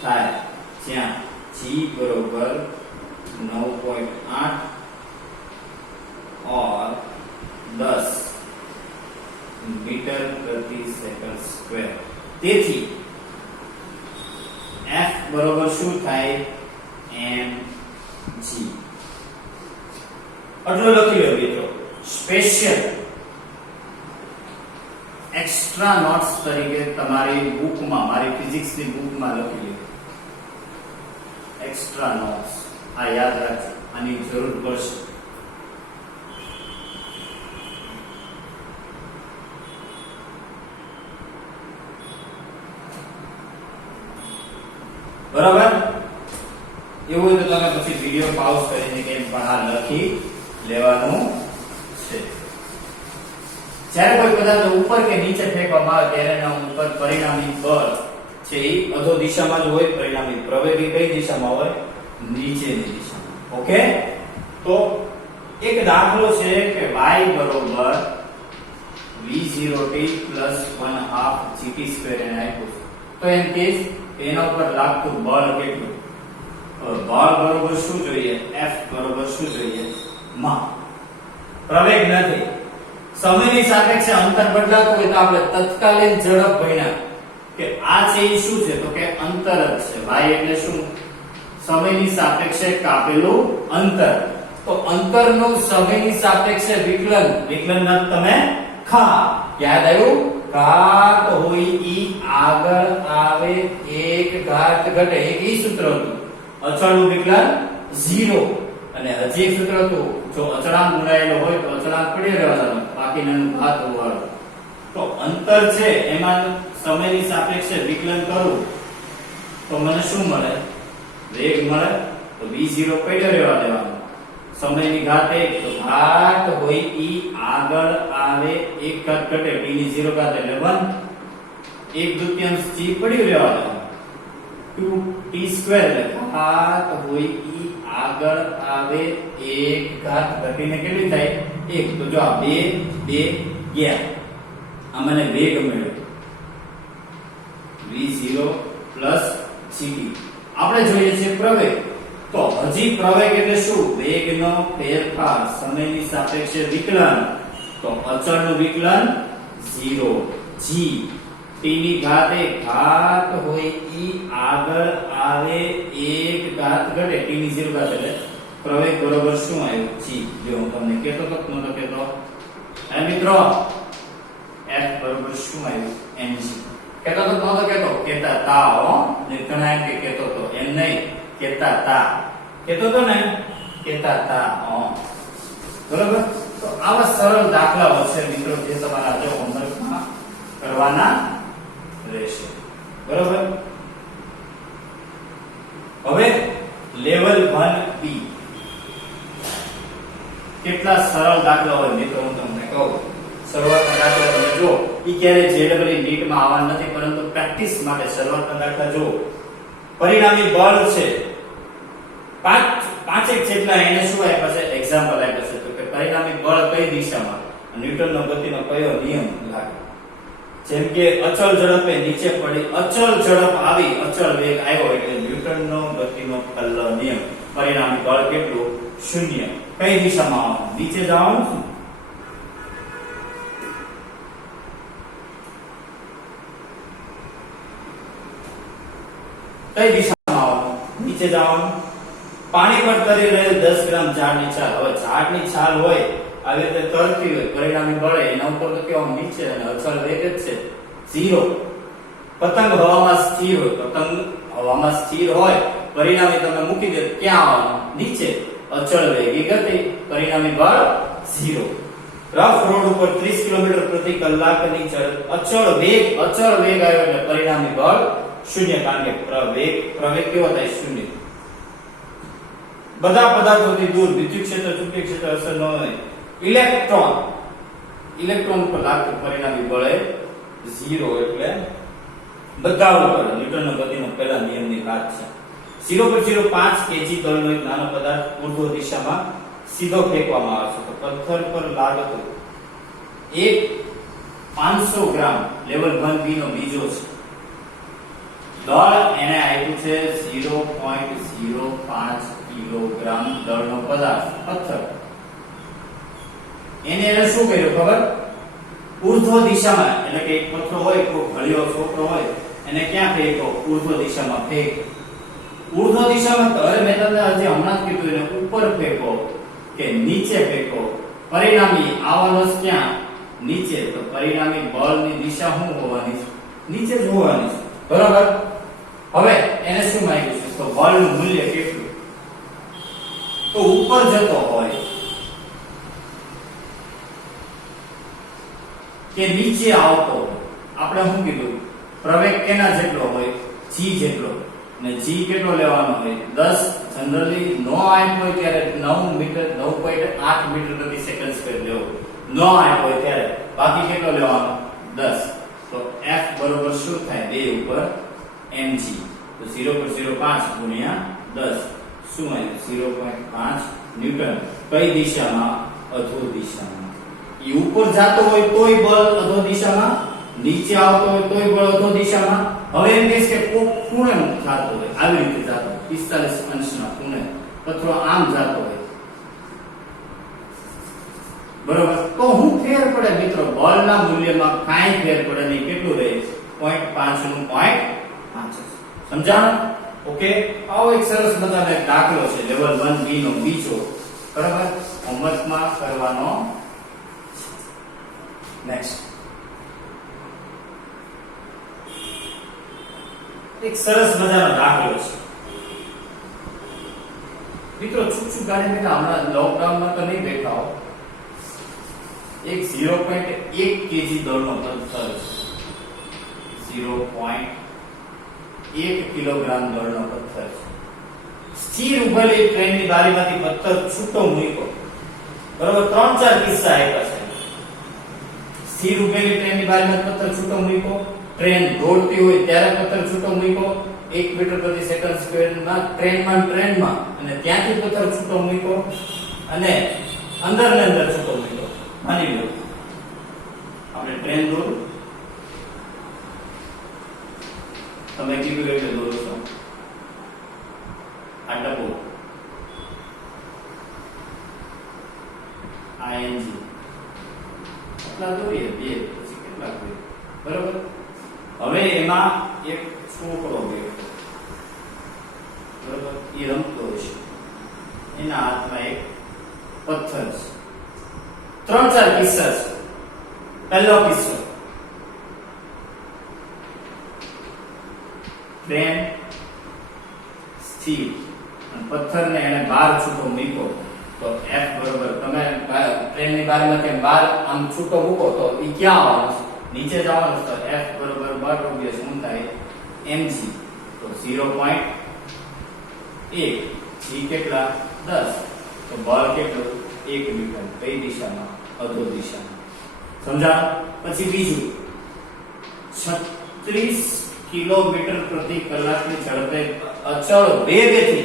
થાય. જ્યાં g બરોબર 9.8 और 10 मीटर प्रति सेकंड स्क्वेर. તેથી f બરોબર શું થાય mg. આટલું લખી લો મિત્રો. સ્પેશિયલ એક્સ્ટ્રા નોટ્સ તરીકે તમારી બુકમાં, મારી ફિઝિક્સની બુકમાં લખી લો. એક્સ્ટ્રા નોટ્સ આ યાદ રાખજો. આની જરૂર પડશે. બરાબર? એવું હોય તો તમે પછી વિડિયો પાઉઝ કરીને કેમ પણ આ લખી લેવાનું છે. જ્યારે કોઈ પદાર્થ ઉપર કે નીચે ફેંકવામાં આવે ત્યારે એના ઉપર પરિણામી બળ g છે એ અધો દિશામાં જ હોય, પરિણામી પ્રવેગ એ કઈ દિશામાં હોય? નીચેની દિશામાં. ઓકે, તો એક દાખલો છે કે y બરોબર v0t plus 1/2 gt² એને આપ્યું છે. તો એમ કે એના ઉપર લાગતું બળ કેટલું? બળ બરોબર શું જોઈએ? F બરોબર શું જોઈએ? માં પ્રવેગ નથી, સમયની સાપેક્ષે અંતર બદલાતું હોય તો આપણે તત્કાલીન ઝડપ ભણ્યા કે આ છે એ શું છે? તો કે અંતર જ છે. y એટલે શું? સમયની સાપેક્ષે કાપેલું અંતર. તો અંતરનું સમયની સાપેક્ષે વિકલન, વિકલન તમે ખા યાદ આવ્યું? ઘાત હોય ઈ આગળ આવે એક ઘાત ઘટે, એક ઈ સૂત્ર હતું. અચળનું વિકલન 0 અને હજી એક સૂત્ર હતું, જો અચળાંક ગુણાયેલો હોય તો અચળાંક પડી રહેવાનો, બાકીનું ઘાત હોવાનું. તો અંતર છે એમાં સમયની સાપેક્ષે વિકલન કરું તો મને શું મળે? વેગ મળે. તો v0 પડ્યો રહેવા દેવાનો, સમયની ઘાત 1, તો ઘાત હોય ઈ આગળ આવે એક ઘાત ઘટે, t ની 0 ઘાત એટલે 1, 1/2 g પડ્યું રહેવા દેવાનું, 2t² એટલે ઘાત હોય ઈ આગળ આવે એક ઘાત ઘટીને કેટલી થાય? 1. તો જો આ 2 ગયા, આ મને વેગ મળ્યો v0 plus gt. આપણે જોઈએ છે પ્રવેગ. તો હજી પ્રવેગ એટલે શું? વેગનો ફેરફાર, સમયની સાપેક્ષે વિકલન. તો અચળનું વિકલન 0, g t ની ઘાત 1, ઘાત હોય ઈ આગળ આવે એક ઘાત ઘટે, t ની 0 ઘાત એટલે પ્રવેગ બરોબર શું આવ્યું? g. જો હું તમને કહેતો તો નતો કહેતો? હે મિત્રો, f બરોબર શું આવ્યું? mg. કહેતો તો નતો કહેતો? કહેતા તા હો, ને ઘણા એમ કે કહેતો તો, એમ નહીં, કહેતા તા. કહેતો તો ને? કહેતા તા. બરોબર. તો આવા સરળ દાખલાઓ છે મિત્રો જે તમારા જો હોમવર્કમાં કરવાના રહેશે. બરોબર. હવે લેવલ 1B કેટલા સરળ દાખલા હોય મિત્રો હું તમને કહું. શરૂઆતના દાખલા તમે જો, ઈ ક્યારે JEE નીટમાં આવવાના નથી, પરંતુ પ્રેક્ટિસ માટે શરૂઆતના દાખલા જો. પરિણામી બળ છે પાંચેક જેટલા, એને શું આપ્યા છે? એક્ઝામ્પલ આપ્યા છે. તો કે પરિણામી બળ કઈ દિશામાં, ન્યૂટનનો ગતિનો કયો નિયમ લાગે? જેમ કે અચળ ઝડપે નીચે પડી, અચળ ઝડપ આવી, અચળ વેગ આવ્યો એટલે ન્યૂટનનો ગતિનો પહેલો નિયમ. પરિણામી બળ કેટલું? 0. કઈ દિશામાં આવવાનું? નીચે જવાનું છે. કઈ દિશામાં આવવાનું? નીચે જવાનું. પાણી પર તરી રહેલ 10 ગ્રામ ઝાડની છાલ. હવે ઝાડની છાલ હોય આવી રીતે તરતી હોય, પરિણામી બળ એના ઉપર તો કેવું? નીચે, અને અચળ વેગ જ છે 0. પતંગ હવામાં સ્થિર હોય, પતંગ હવામાં સ્થિર હોય, પરિણામી તમે મૂકી દે ક્યાં આવવાનું? નીચે. અચળ વેગી ગતિ, પરિણામી બળ 0. રફ રોડ ઉપર 30 કિલોમીટર પ્રતિ કલાકની ઝડપ, અચળ વેગ આવ્યો એટલે પરિણામી બળ 0, કારણ કે પ્રવેગ કેવો થાય? 0. બધા પદાર્થોથી દૂર વિદ્યુત ક્ષેત્ર ચુંબકીય ક્ષેત્ર અસર ન હોય. ઇલેક્ટ્રોન પર લાગતું પરિણામી બળ 0 એટલે બધા ઉપર ન્યૂટનનો ગતિનો પહેલા નિયમની વાત છે. 0.05 kg દળનો એક નાનો પદાર્થ ઉર્ધ્વ દિશામાં સીધો ફેંકવામાં આવે છે. તો પથ્થર પર લાગતું એક 500 ગ્રામ લેવલ 1B નો બીજો છે. દળ એને આપ્યું છે 0.05 કિલોગ્રામ દળનો પદાર્થ પથ્થર. એને શું કર્યું ખબર? ઉર્ધ્વ દિશામાં, એટલે કે એક પથ્થર હોય, કોઈ ઘડિયો છોકરો હોય, એને ક્યાં ફેંકો? ઉર્ધ્વ દિશામાં ફેંક. ઉર્ધ્વ દિશામાં તો હવે મેં તમને હજી હમણાં જ કીધું, એને ઉપર ફેંકો કે નીચે ફેંકો. પરિણામી આવવાનો ક્યાં? નીચે. તો પરિણામી બળની દિશા શું હોવાની છે? નીચે જ હોવાની છે. બરાબર. હવે એને શું માંગ્યું છે? તો બળનું મૂલ્ય કેટલું? તો ઉપર જતો હોય કે નીચે આવતો હોય. આપણે શું કીધું? પ્રવેગ કેના જેટલો હોય? g જેટલો. ને g કેટલો લેવાનો હોય? 10. જનરલી નો આપ્યો હોય ત્યારે 9 મીટર 9.8 મીટર પ્રતિ સેકન્ડ સ્ક્વેર લેવો. નો આપ્યો હોય ત્યારે બાકી કેટલો લેવાનો? 10. તો f બરોબર શું થાય? 2 ઉપર mg. તો 0.05 ગુણ્યા 10 શું આવ્યું? 0.5 ન્યૂટન. કઈ દિશામાં? અધો દિશામાં. એ ઉપર જતો હોય તોય બળ અધો દિશામાં, નીચે આવતો હોય તોય બળ અધો દિશામાં. હવે એમ કહીશ કે કોક ખૂણે જતો હોય, આવી રીતે જતો 45 અંશના ખૂણે, અથવા આમ જતો હોય, બરોબર, તો હું ફેર પડે મિત્રો? બળના મૂલ્યમાં કાંઈ ફેર પડે નહીં. કેટલું રહે? 0.5 નું 0.5. સમજાણું? ઓકે. આવો એક સરસ મજાનો એક દાખલો છે લેવલ 1B નો બીજો, બરાબર, હોમવર્કમાં કરવાનો. નેક્સ્ટ એક સરસ મજાનો દાખલો છે મિત્રો. છૂટછૂટ ગાડી બેઠા, હમણાં લોકડાઉનમાં તો નહીં બેઠા હો. એક 0.1 kg દળનો પથ્થર, 0.1 કિલોગ્રામ દળનો પથ્થર છે. સ્થિર ઉભેલી ટ્રેનની બારીમાંથી પથ્થર છૂટો મૂક્યો, બરોબર. 3-4 કિસ્સા આપ્યા છે. સ્થિર ઉભેલી ટ્રેનની બારીમાંથી પથ્થર છૂટો મૂક્યો, ટ્રેન દોડતી હોય ત્યારે પથ્થર છૂટો મૂક્યો, 1 મીટર પ્રતિ સેકન્ડ સ્ક્વેરમાં ટ્રેનમાં, અને ત્યાંથી પથ્થર છૂટો મૂક્યો, અને અંદર ને અંદર છૂટો મૂક્યો. માની લો આપણે ટ્રેન દોરો, તમે કીધું એટલે દોરો છો. આ ડબ્બો, આ એન્જિન, કેટલા દોરીએ? 2, પછી કેટલા દોરીએ? બરોબર. હવે એમાં એક છોકરો ગયો, બરોબર, એ રમતો હશે, એના હાથમાં એક પથ્થર છે. 3-4 કિસ્સા છે. પહેલો કિસ્સો, ટ્રેન સ્થિર અને પથ્થરને એને બહાર છૂટો મૂક્યો, તો F બરોબર, તમે ટ્રેનની બારીમાંથી બહાર આમ છૂટો મૂકો તો એ ક્યાં આવવાનું છે? નીચે જવાનું. તો F બરોબર બળ ઓબ્વિયસ શું થાય? mg. તો 0.1 g કેટલા? 10. તો બળ કેટલું? 1 ન્યૂટન. કઈ દિશામાં? અધો દિશામાં. સમજાણું? પછી બીજું, 36 કિલોમીટર પ્રતિ કલાકની ઝડપે અચળ વેગથી,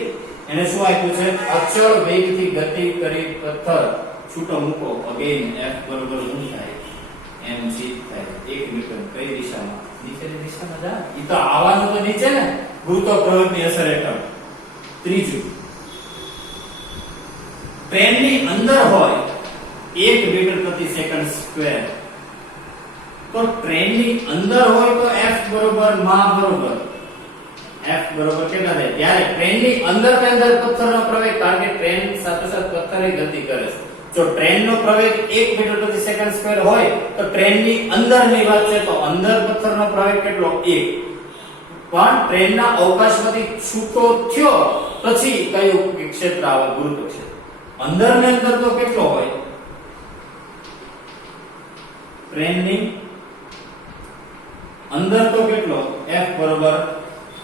એને શું આપ્યું છે? અચળ વેગથી ગતિ કરી પથ્થર છૂટો મૂકો. અગેન F બરોબર શું થાય? mg થાય. 1 ન્યૂટન. કઈ દિશામાં? નીચેની દિશામાં જા. ઈ તો આવવાનું તો નીચે ને, ગુરુત્વાકર્ષણની અસર હેઠળ. ત્રીજું, ટ્રેનની અંદર હોય 1 મીટર પ્રતિ સેકન્ડ સ્ક્વેર, તો ટ્રેનની અંદર હોય તો F બરોબર માં બરોબર, F બરોબર કેટલા થાય? ત્યારે ટ્રેનની અંદર પથ્થરનો પ્રવેગ, કારણ કે ટ્રેન સાથે સાથે પથ્થરે ગતિ કરે છે. જો ટ્રેનનો પ્રવેગ 1 મીટર પ્રતિ સેકન્ડ સ્ક્વેર હોય તો ટ્રેનની અંદરની વાત છે, તો અંદર પથ્થરનો પ્રવેગ કેટલો? 1. પણ ટ્રેનના અવકાશમાંથી છૂટો થયો પછી કયું ક્ષેત્ર આવે? ગુરુત્વ ક્ષેત્ર. અંદર ને અંદર તો કેટલો હોય? ટ્રેનની અંદર તો કેટલો? F બરોબર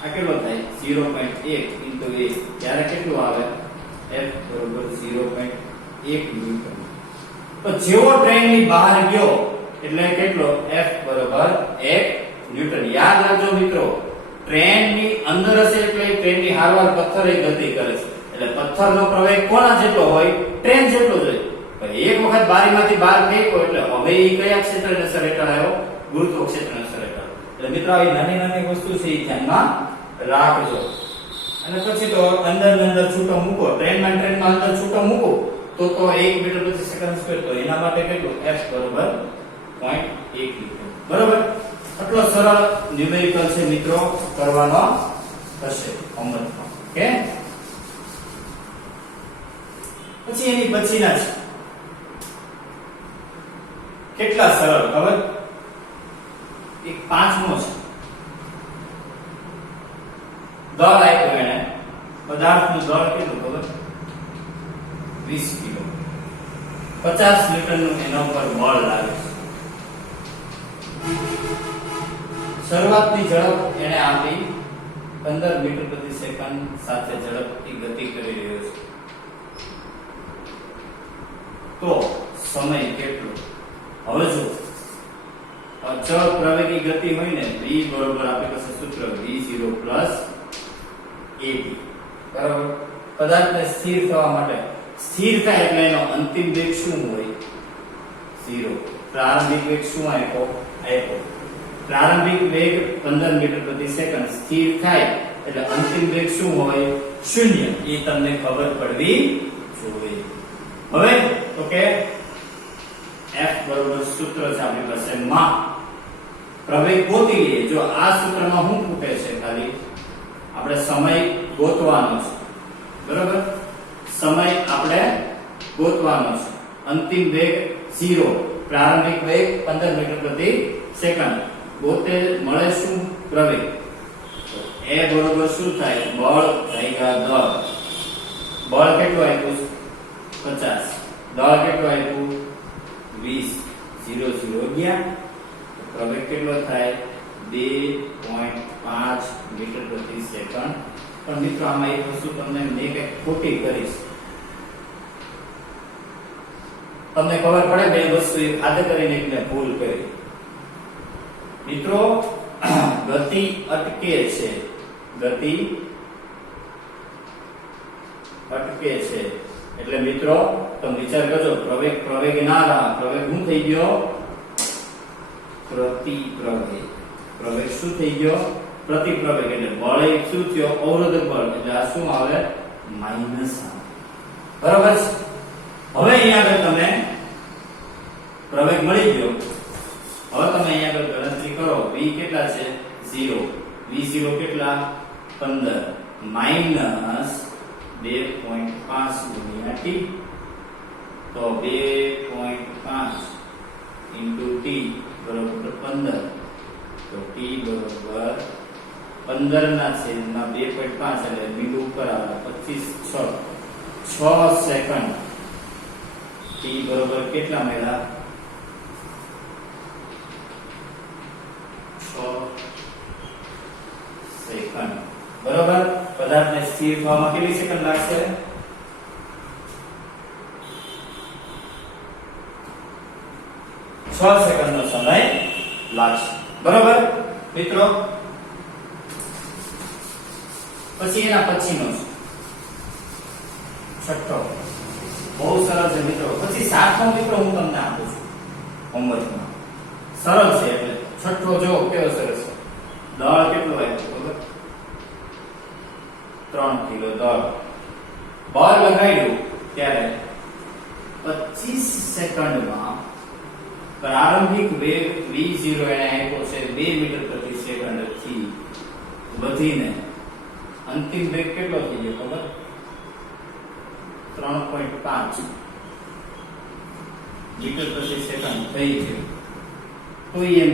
આ કેટલો થાય? 0.1 into a. ત્યારે કેટલું આવે? F બરોબર 0.1 ન્યૂટન. તો જેવો ટ્રેનની બહાર ગયો એટલે કેટલો? F બરોબર 1 ન્યૂટન. યાદ રાખજો મિત્રો, ટ્રેનની અંદર હશે એટલે ટ્રેનની હારવાર પથ્થરે ગતિ કરે છે, એટલે પથ્થરનો પ્રવેગ કોના જેટલો હોય? ટ્રેન જેટલો જ હોય. પણ એક વખત બારીમાંથી બહાર ફેંક્યો એટલે હવે એ કયા ક્ષેત્રની અસર હેઠળ આવ્યો? ગુરુત્વ ક્ષેત્રની અસર હેઠળ. એટલે મિત્રો આવી નાની વસ્તુ છે એ ધ્યાનમાં રાખજો. અને પછી તો અંદર છૂટો મૂકો, ટ્રેનમાં અંદર છૂટો મૂકો તો 1 મીટર પ્રતિ સેકન્ડ સ્ક્વેર, તો એના માટે કેટલું? F બરોબર 0.1 ન્યૂટન. બરોબર. આટલો સરળ ન્યુમેરિકલ છે મિત્રો, કરવાનો થશે હોમવર્કમાં. ઓકે. પછી એની પછીના છે કેટલા સરળ ખબર? એક 5મો છે. દળ આપ્યો એને, પદાર્થનું દળ કેટલું ખબર? 20 કિલો. 50 ન્યૂટનનું એના ઉપર બળ લાગે છે. શરૂઆતની ઝડપ એને આપી 15 મીટર પ્રતિ સેકન્ડ સાથે ઝડપથી ગતિ કરી રહ્યો છે. તો સમય કેટલો? હવે જો અચળ પ્રવેગી ગતિ હોય ને v બરોબર આપણી પાસે સૂત્ર v0 પ્લસ at. બરાબર. પદાર્થને સ્થિર થવા માટે સ્થિર થાય એટલે એનો અંતિમ વેગ શું હોય? 0. પ્રારંભિક વેગ શું આપ્યો? પ્રારંભિક વેગ 15 મીટર પ્રતિ સેકન્ડ. સ્થિર થાય એટલે અંતિમ વેગ શું હોય? 0. એ તમને ખબર પડવી જોઈએ. હવે તો કે f બરોબર સૂત્ર છે આપણી પાસે માં પ્રવેગ ગોતી લઈએ. જો આ સૂત્રમાં શું ખૂટે છે? ખાલી આપણે સમય ગોતવાનો છે. બરાબર. સમય આપણે ગોતવાનો છે. અંતિમ વેગ 0, પ્રારંભિક વેગ 15 મીટર પ્રતિ સેકન્ડ. ગોતે મળે શું? પ્રવેગ. તો a બરોબર શું થાય? બળ ભાગ્યા દળ. બળ કેટલું આપ્યું? 50. દળ કેટલું આપ્યું? 20. 0 0 ગયા. પ્રવેગ કેટલો થાય? 2.5 મીટર પ્રતિ સેકન્ડ. પણ મિત્રો આમાં એક વસ્તુ તમને મેં કંઈક ખોટી કરીશ. તમને ખબર પડે બે વસ્તુ એક આદે કરીને એક મેં ભૂલ કરી. મિત્રો ગતિ અટકે છે. ગતિ અટકે છે એટલે મિત્રો તમે વિચાર કરજો, પ્રવેગ ના રહા. પ્રવેગ શું થઈ ગયો? પ્રતિપ્રવેગ. પ્રવેગ શું થઈ ગયો? પ્રતિપ્રવેગ. એટલે બળ એક શું થયો? અવરોધક બળ. એટલે આ શું આવે? માઈનસ આવે. બરાબર છે. હવે અહીંયા આગળ તમે પ્રવેગ મળી ગયો. હવે તમે અહીંયા આગળ ગણતરી કરો. v કેટલા છે? 0. v0 કેટલા? 15 માઈનસ 2.5 ગુણ્યા t. તો 2.5 into t બરોબર 15. તો t બરોબર 15 ના છેદમાં 2.5 એટલે મીંડું ઉપર આવે 25 6 સેકન્ડ. t બરોબર કેટલા મળ્યા? 6 સેકન્ડ. બરોબર. પદાર્થને સ્થિર થવામાં કેટલી સેકન્ડ લાગશે? 6 સેકન્ડનો સમય લાગશે. બરોબર મિત્રો. પછી એના પછીનો છઠ્ઠો બહુ સરળ છે મિત્રો. પછી સાતમો મિત્રો હું તમને આપું છું હોમવર્કમાં. સરળ છે એટલે છઠ્ઠો જો કેવો સરસ છે. દળ કેટલું આપ્યું? બરોબર 3 કિલો દળ. બળ લગાડ્યું ત્યારે 25 સેકન્ડમાં પ્રારંભિક વેગ v0 એને આપ્યો છે 2 મીટર પ્રતિ સેકન્ડ થી વધીને અંતિમ વેગ કેટલો થઈ ગયો ખબર? 3.5 મીટર પ્રતિ સેકન્ડ થઈ ગયો. તો એમ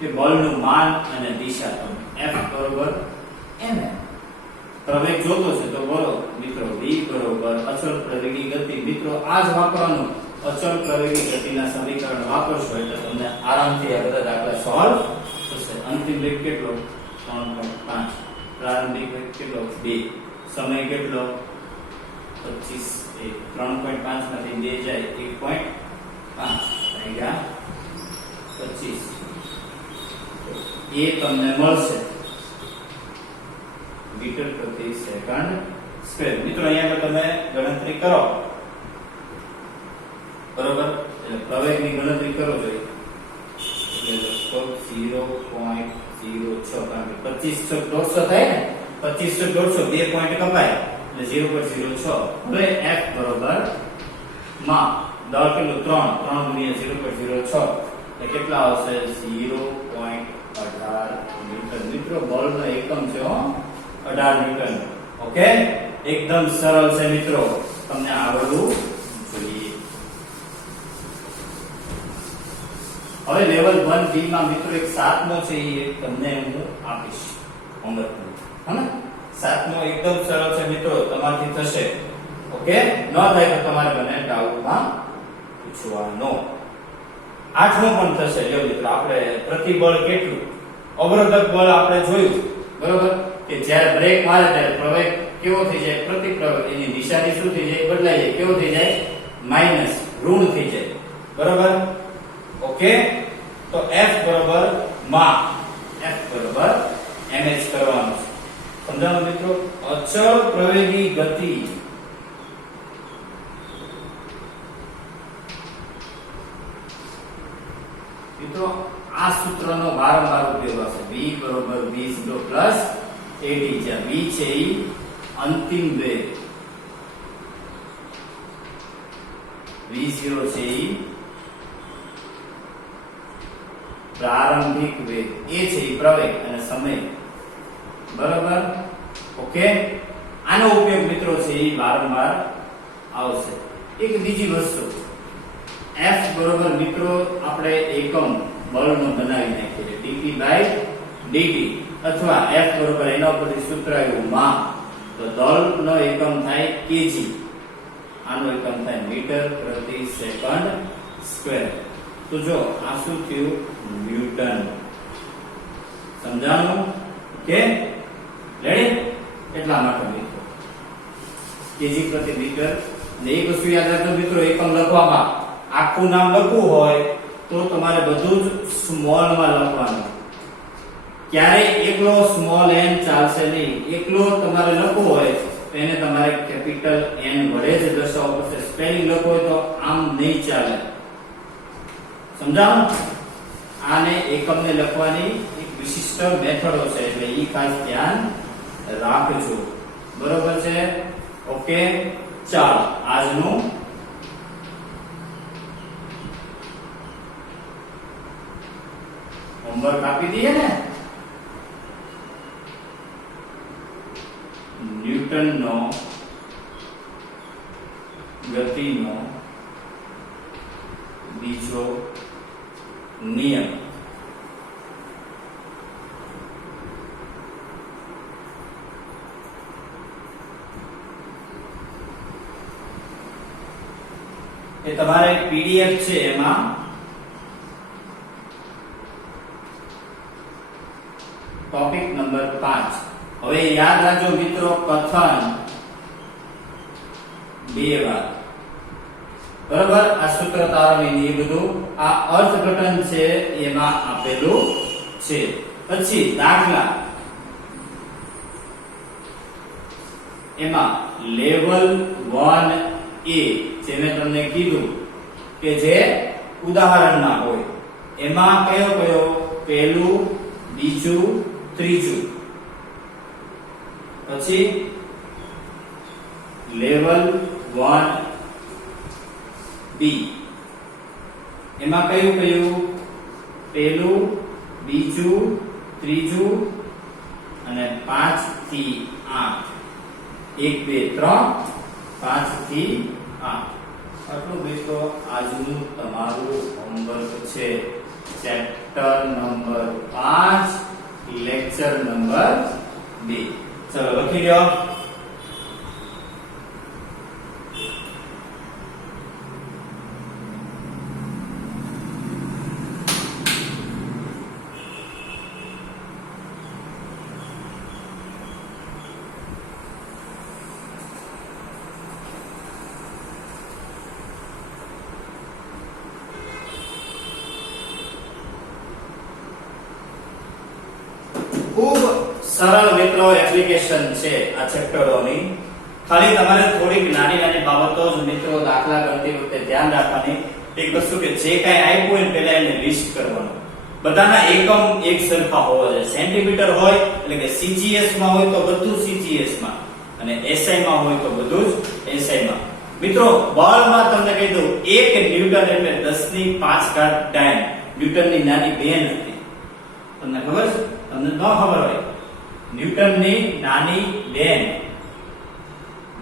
કે બળનું માન અને દિશા તમે F બરોબર m. પ્રવેગ જોતો છે તો બોલો મિત્રો v બરોબર અચળ પ્રવેગી ગતિ. મિત્રો આ જ વાપરવાનું. અચળ પ્રવેગી ગતિના સમીકરણ વાપરશો એટલે તમને આરામથી આ બધા દાખલા સોલ્વ થશે. અંતિમ વેગ કેટલો? 3.5. પ્રારંભિક વેગ કેટલો? 2. સમય કેટલો? 25. 3.5 માંથી 2 જાય 1.5 થઈ ગયા 25. એ તમને મળશે મીટર પ્રતિ સેકન્ડ સ્ક્વેર. મિત્રો અહીંયા તમે ગણતરી કરો. બરોબર. એટલે પ્રવેગની ગણતરી કરો જોઈએ એટલે લગભગ 0.06 કારણ કે 25 150 થાય ને. 25 150 2 પોઈન્ટ કપાય એટલે 0.06. હવે f બરોબર માં દળ કેટલું? 3 ગુણ્યા 0.06 એટલે કેટલા આવશે? 0.18 ન્યૂટન. મિત્રો બળનો એકમ છે 18 ન્યૂટન. ઓકે. એકદમ સરળ છે મિત્રો. તમને આવડવું જોઈએ. હવે લેવલ 1B માં મિત્રો એક સાતમો છે એ તમને હું આપીશ હોમવર્ક. હને સાતમો એકદમ સરળ છે મિત્રો. તમારથી થશે. ઓકે. ન થાય તો તમારે મને ડાઉટમાં પૂછવાનો. આઠમો પણ થશે. જો મિત્રો આપણે પ્રતિબળ કેટલું? અવરોધક બળ આપણે જોયું. બરોબર. કે જ્યારે બ્રેક મારે ત્યારે પ્રવેગ કેવો થઈ જાય? પ્રતિપ્રવેગ. એની દિશાની શું થઈ જાય? બદલાઈ જાય. કેવો થઈ જાય? માઈનસ ઋણ થઈ જાય. બરાબર. ઓકે, તો F બરાબર માં, F બરાબર mh કરવાનું છે. સમજાણું મિત્રો? અચળ પ્રવેગી ગતિ મિત્રો આ સૂત્રનો વારંવાર ઉપયોગ હશે. v બરાબર v0 પ્લસ at, જ્યાં v છે એ અંતિમ વેગ, v0 છે એ પ્રારંભિક વેગ, a છે એ પ્રવેગ અને સમય. બરાબર. ઓકે, આનો ઉપયોગ મિત્રો છે એ વારંવાર આવશે. એક બીજી વસ્તુ, F બરોબર મિત્રો આપણે એકમ બળનો બનાવી નાખીએ dp/dt, અથવા F બરોબર એના ઉપરથી સૂત્ર આવ્યું માં, તો દળનો એકમ થાય kg, આનો એકમ થાય મીટર પ્રતિ સેકન્ડ સ્ક્વેર. તો જો આ શું થયું? ન્યૂટન. સમજાણું? Okay, ready? એટલા માટે મિત્રો kg પ્રતિ મીટર. ને એક વસ્તુ યાદ રાખજો મિત્રો, એકમ લખવામાં આખું નામ લખવું હોય તો તમારે બધું જ સ્મોલ માં લખવાનું. ક્યારે એકલો સ્મોલ n ચાલશે નહીં. એકલો તમારે લખવું હોય તો એને તમારે કેપિટલ N વડે જ દર્શાવવું પડશે. સ્પેલિંગ લખવું હોય તો આમ નહીં ચાલે. સમજાણું? આને એકમને લખવાની એક વિશિષ્ટ મેથડો છે, એટલે ઈ ખાસ ધ્યાન રાખજો. બરોબર છે? ઓકે, ચાલો આજનું હોમવર્ક આપી દઈએ ને. ન્યૂટનનો ગતિનો બીજો નિયમ. એ તમારે પીડીએફ છે એમાં ટોપિક નંબર 5. હવે યાદ રાખજો મિત્રો, કથન 2 વાર. બરાબર. આ સૂત્ર તારવણી એ બધું આ અર્થઘટન છે એમાં આપેલું છે. પછી દાખલા, એમાં લેવલ 1A જે મેં તમને કીધું કે જે ઉદાહરણના હોય એમાં કયો કયો? પહેલું, બીજું, ત્રીજું. પછી લેવલ 1B એમાં કયું કયું? પહેલું, બીજું, ત્રીજું અને 5 થી 8. 1 2 3 5 થી 8. આટલું મિત્રો આજનું તમારું હોમવર્ક છે. Chapter number 5, lecture number 2. ચલો લખી લો. ખૂબ સરળ મિત્રો એપ્લિકેશન છે આ ચેપ્ટરોની. ખાલી તમારે થોડીક નાની નાની બાબતો જ મિત્રો દાખલા કરતી વખતે ધ્યાન રાખવાની. એક વસ્તુ કે જે કાંઈ આપ્યું હોય પહેલા એને લિસ્ટ કરવાનું. બધાના એકમ એક સરખા હોવા જોઈએ. સેન્ટીમીટર હોય એટલે કે સીજીએસ માં હોય તો બધું સીજીએસ માં, અને એસઆઈ માં હોય તો બધું જ એસઆઈ માં. મિત્રો બળમાં તમને કહી દઉં, 1 ન્યૂટન એટલે 10⁵ ડાયન. ન્યૂટનની નાની બેન હતી. તમને ખબર છે? તમને ન ખબર હોય, ન્યૂટનની નાની બેન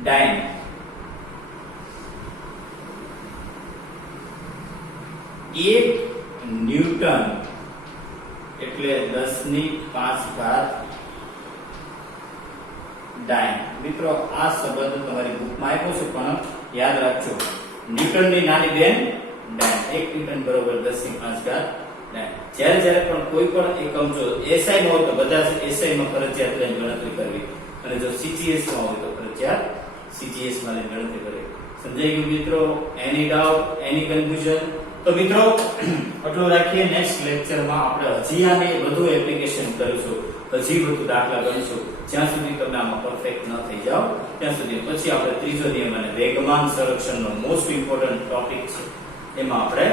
ડાયન. એક ન્યૂટન એટલે 10⁵ ડાયન. મિત્રો આ શબ્દ તમારી બુકમાં આપ્યો છે પણ યાદ રાખજો, ન્યૂટનની નાની બેન ડાયન. 1 ન્યૂટન બરોબર 10⁵ ડાયન. જ્યારે જ્યારે પણ કોઈ પણ એકમ જો એસઆઈ માં હોય તો બધા એસઆઈ માં ફરજિયાત લઈને ગણતરી કરવી, અને જો સીજીએસ માં હોય તો ફરજિયાત સીજીએસ માં લઈને ગણતરી કરવી. સમજાઈ ગયું મિત્રો? એની ડાઉટ, એની કન્ફ્યુઝન? તો મિત્રો આટલું રાખીએ. નેક્સ્ટ લેક્ચરમાં આપણે હજી આને બધું એપ્લિકેશન કરીશું, હજી બધું દાખલા ગણીશું. જ્યાં સુધી તમે આમાં પરફેક્ટ ન થઈ જાઓ ત્યાં સુધી. પછી આપણે ત્રીજો નિયમ અને વેગમાન સંરક્ષણનો મોસ્ટ ઇમ્પોર્ટન્ટ ટોપિક છે, એમાં આપણે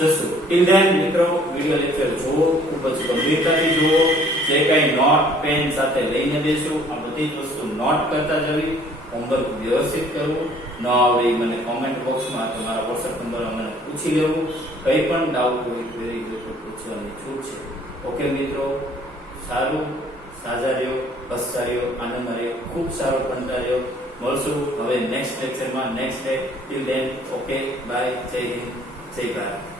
જશું. ટિલ ધેન મિત્રો વિડિયો લેક્ચર જુઓ, ખૂબ જ ગંભીરતાથી જુઓ. જે કઈ નોટ પેન સાથે લઈને બેસો, આ બધી જ વસ્તુ નોટ કરતા જવી. હોમવર્ક વ્યવસ્થિત કરવું. ન આવડે મને કોમેન્ટ બોક્સમાં તમારા WhatsApp નંબર મને પૂછી લેવું. કંઈ પણ ડાઉટ હોય ક્વેરી હોય તો પૂછવાની છૂટ છે. ઓકે મિત્રો, સારું સાજા રહ્યો, હસતા રહ્યો, આનંદમાં રહ્યો, ખૂબ સારો ભણતા રહ્યો. મળશું હવે નેક્સ્ટ લેક્ચરમાં next day. Till then okay bye. જય હિન્દ, જય ભારત.